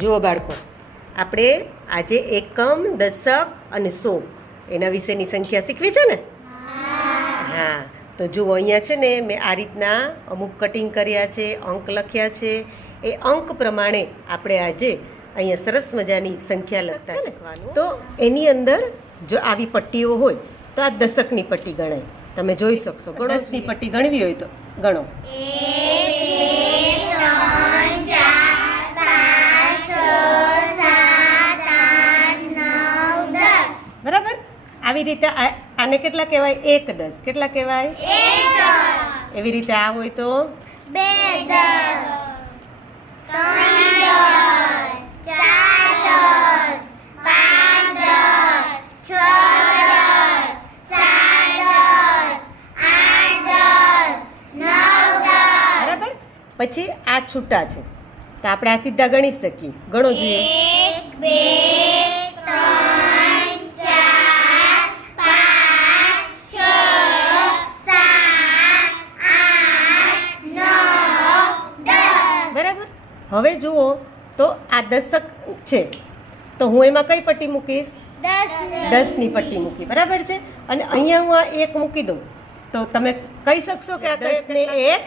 જુઓ બાળકો, આપણે આજે એકમ, દશક અને સો એના વિશેની સંખ્યા શીખવી છે ને? હા, તો જુઓ અહીંયા છે ને મેં આ રીતના અમુક કટિંગ કર્યા છે, અંક લખ્યા છે. એ અંક પ્રમાણે આપણે આજે અહીંયા સરસ મજાની સંખ્યા લખતા શીખવાનું. તો એની અંદર જો આવી પટ્ટીઓ હોય તો આ દશકની પટ્ટી ગણાય. તમે જોઈ શકશો. 10ની પટ્ટી ગણવી હોય તો ગણો. 1, 2, 3, 4, 5, 6, 7, 8, 9, 10. બરાબર? આવી રીતે આને કેટલા કહેવાય? 1 10. કેટલા કહેવાય? 1 10. એવી રીતે આ હોય તો 2 10, 3 10, 4 10, 5 10, 6 10, 7 10, 8 10, 9 10. બરાબર? પછી આ છૂટા છે તો આપણે આ સીધા ગણી શકીએ. ગણો જોઈએ. 1 2 હવે જુઓ તો આ દશક છે તો હું એમાં કઈ પટ્ટી મૂકીશ? 10ની પટ્ટી મૂકી. બરાબર છે? અને અહીંયા હું આ 1 મૂકી દઉં તો તમે કહી શકશો કે આ 10 ને 1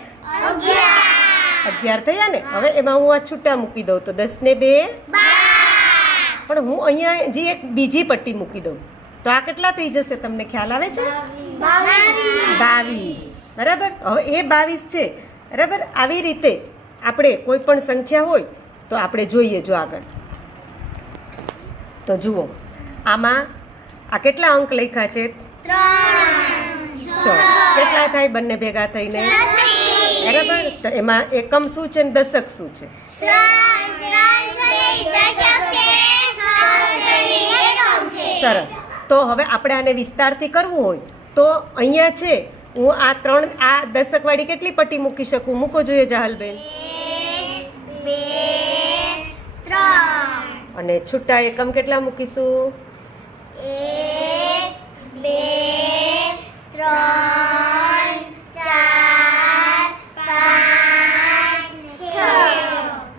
11 થયા ને? હવે એમાં હું આ છૂટા મૂકી દઉં તો 10 ને 2 12. પણ હું અહીંયા જે એક બીજી પટ્ટી મૂકી દઉં તો આ કેટલા થઈ જશે? તમને ખ્યાલ આવે છે? 22. બરાબર? હવે એ 22 છે. બરાબર? આવી રીતે આપણે કોઈ પણ સંખ્યા હોય તો આપણે જોઈએ. જો આગળ તો જુઓ, આમાં આ કેટલા અંક લખ્યા છે? 6. કેટલા થાય બંને ભેગા થઈને? બરાબર? તો એમાં એકમ શું છે ને દશક શું છે? સરસ. તો હવે આપણે આને વિસ્તારથી કરવું હોય તો અહીંયા છે હું આ 3 આ દશકવાળી કેટલી પટ્ટી મૂકી શકું? મૂકો જોઈએ જાહલબેન. 1 2 3. અને છૂટા એકમ કેટલા મૂકીશું? 1 2 3 4 5 6.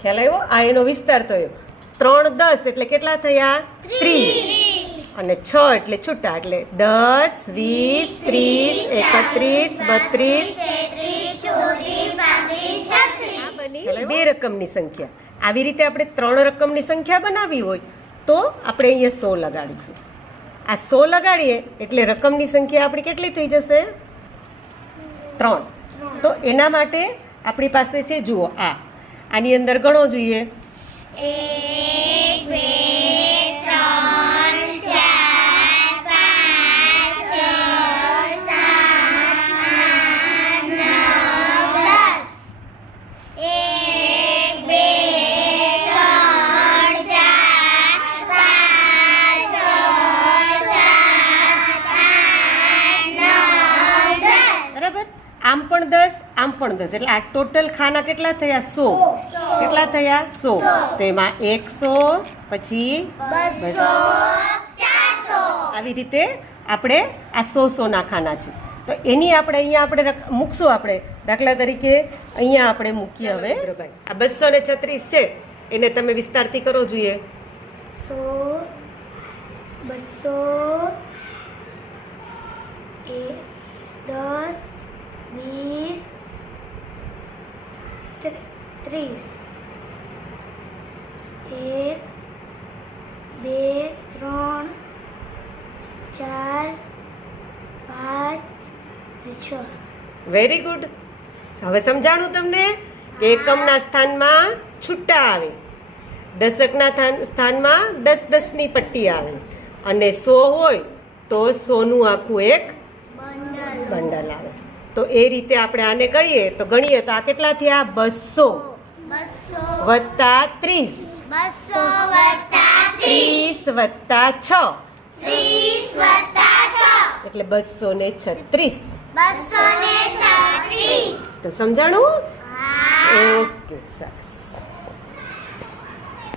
ખ્યાલ આવ્યો? આ એનો વિસ્તાર થયો. 3 10 એટલે કેટલા થયા? 30. અને 6 એટલે છૂટા એટલે 10 20 30 31 32 33 34 35 36. આ બની 2 રકમની સંખ્યા. આવી રીતે આપણે 3 રકમની સંખ્યા બનાવવી હોય તો આપણે અહીંયા 100 લગાડીશું. આ 100 લગાડીએ એટલે રકમની સંખ્યા આપણી કેટલી થઈ જશે? 3. તો એના માટે આપણી પાસે છે, જુઓ આની અંદર ગણો જોઈએ. 1 2 3 આમ પણ 10 આમ પણ 10 એટલે આ ટોટલ ખાના કેટલા થયા? 100. કેટલા થયા? 100. તો એમાં 100 પછી 200 400. આવી રીતે આપણે આ 100 ના ખાના છે. તો એની આપણે અહીંયા આપણે મૂકશું. આપણે દાખલા તરીકે અહીંયા આપણે મૂકીએ. હવે આ 236 છે એને તમે વિસ્તારથી કરો જોઈએ. 100 200 10 20 30 1 2 3 4 5 6. Very good. હવે સમજાણું તમને કે એકમના સ્થાનમાં છૂટા આવે, દશકના સ્થાનમાં 10 10ની પટ્ટી આવે અને 100 હોય તો 100નું આખું એક બંડલ આવે. તો એ રીતે આપણે આને કરીએ તો ગણીએ તો આ કેટલા થયા? 200 વત્તા 30 30 વત્તા 6 એટલે 236. તો સમજાણું? ઓકે, સરસ.